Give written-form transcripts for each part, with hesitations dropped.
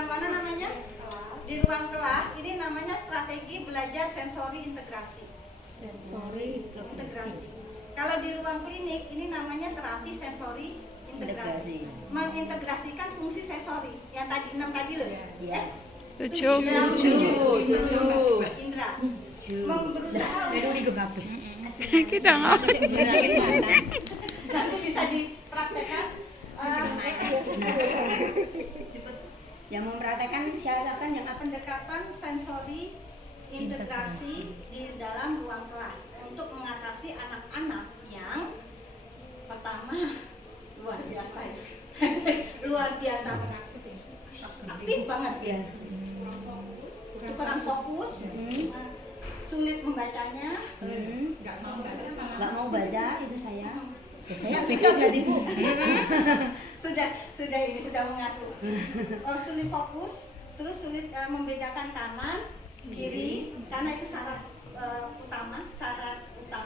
ruang mana namanya? Di ruang kelas ini namanya strategi belajar sensori integrasi. Integrasi. Kalau di ruang klinik ini namanya terapi sensori integrasi. Mengintegrasikan fungsi sensori yang tadi 6 tadi loh. Iya. 7. Indra. Berusaha Kita nggak. nanti bisa dipraktekkan. Yang mempraktekkan siapa yang apa? Pendekatan sensori integrasi di dalam ruang kelas untuk mengatasi anak-anak yang pertama luar biasa ya. Luar biasa aktif banget ya. Itu kurang fokus, sulit membacanya, nggak mau baca itu saya BK berarti Bu. sudah mengatur. Sulit fokus, terus sulit membedakan kanan kiri, karena itu syarat utama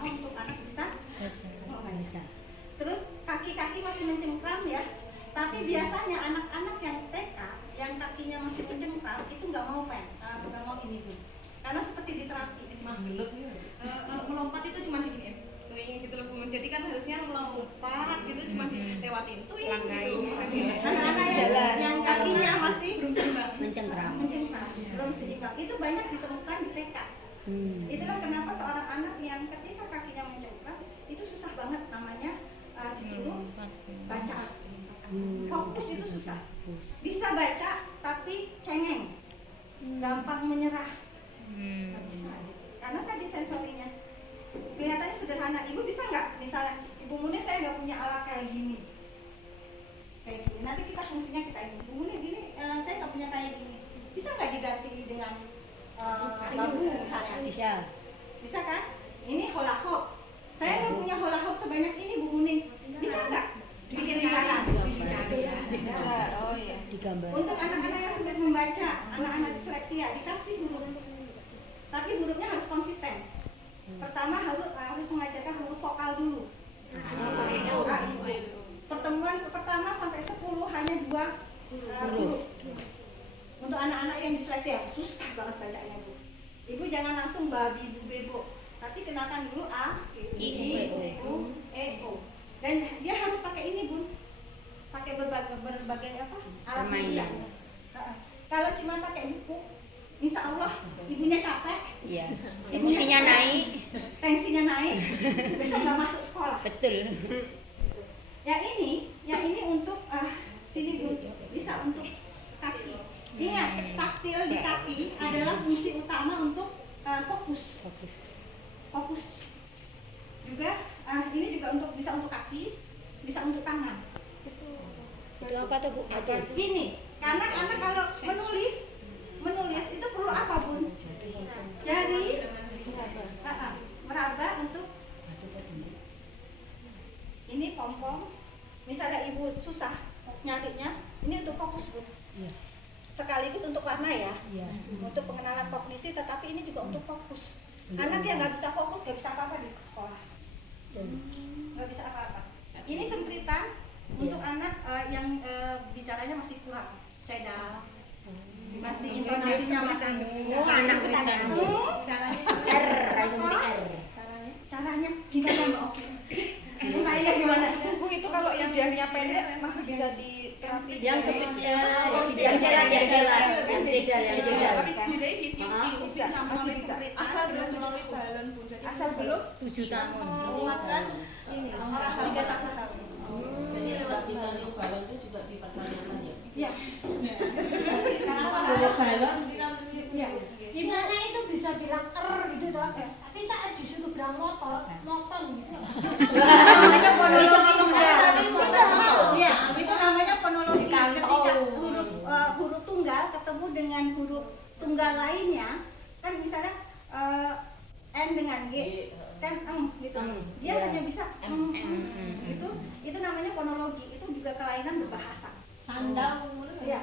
untuk anak bisa membaca. Terus kaki-kaki masih mencengkram ya, tapi biasanya anak-anak yang TK yang kakinya masih mencengkram itu nggak mau nggak mau ini Bu, karena seperti di terapi kalau melompat itu cuma diginiin gitu loh Bu. Jadi kan harusnya melompat gitu cuma dilewatin tuh gitu. Anak-anak yang kakinya masih mencengkram belum seimbang itu banyak ditemukan di TK. Itulah kenapa seorang anak yang ketika kakinya mencengkram itu susah banget namanya disuruh baca. Fokus itu susah. Bisa baca tapi cengeng, gampang menyerah, nggak bisa gitu. Karena tadi sensorinya kelihatannya sederhana. Ibu bisa nggak, misalnya Ibu Muni saya nggak punya alat kayak gini, nanti kita fungsinya kita ini. Ibu Muni ini saya nggak punya kayak gini, bisa nggak diganti dengan bambu misalnya? Bisa kan? Ini hula hoop, saya nggak punya hula hoop sebanyak ini Bu Muni, bisa nggak bikin lingkaran? Bisa. Oh iya. Digambar. Untuk anak-anak yang sulit membaca, anak-anak disleksia dikasih huruf, tapi hurufnya harus konsisten. Pertama harus mengajarkan huruf vokal dulu. Pertemuan pertama sampai 10 hanya 2 huruf. Untuk anak-anak yang disleksia susah banget bacanya Bu. Ibu jangan langsung babi bu bebo, tapi kenalkan dulu A, I, U, E, O. Dan dia harus pakai ini Bun, pakai berbagai alat media. Kalau cuma pakai buku, insya Allah ibunya capek, Emosinya naik, tensinya naik, besok nggak masuk sekolah. betul. Yang ini untuk sini Bun, bisa untuk kaki. Ingat, taktil di kaki adalah fungsi utama untuk fokus. Juga ini juga bisa untuk kaki, bisa untuk tangan. Itu apa tuh Bu? Gini, karena anak kalau menulis itu perlu apa Bun? Jari meraba untuk ini pom-pom. Misalnya ibu susah nyarinya, ini untuk fokus Bun. Sekaligus untuk warna ya, untuk pengenalan kognisi, tetapi ini juga untuk fokus. Anak yang nggak bisa fokus, nggak bisa apa-apa di sekolah, nggak bisa apa-apa. Ini sempritan untuk anak yang bicaranya masih kurang cedal, masih intonasinya masih anak caranya gimana Mbak Ovi? Mainnya gimana? Bu itu kalau yang biarnya pendek masih bisa di terapi. yang seperti yang jalan. Tapi jadi ditiup sama asal belum melalui balon Bu. Jadi asal belum 7 tahun menguatkan arah hingga tak hal. Jadi lewat bisa niup balon itu juga dipertanyakan ya? Iya. Kenapa balon Iya. Misalnya itu bisa bilang gitu toh, tapi saat disuruh bilang motong gitu. Namanya fonologi. Iya, itu namanya fonologi. Ketika huruf tunggal ketemu dengan huruf tunggal lainnya, kan misalnya N dengan G, kan gitu. Dia hanya bisa itu namanya fonologi. Itu juga kelainan berbahasa. Sandang. Iya.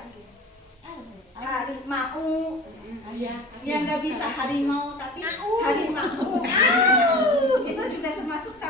Harimau, ya nggak bisa harimau tapi harimau. Itu juga termasuk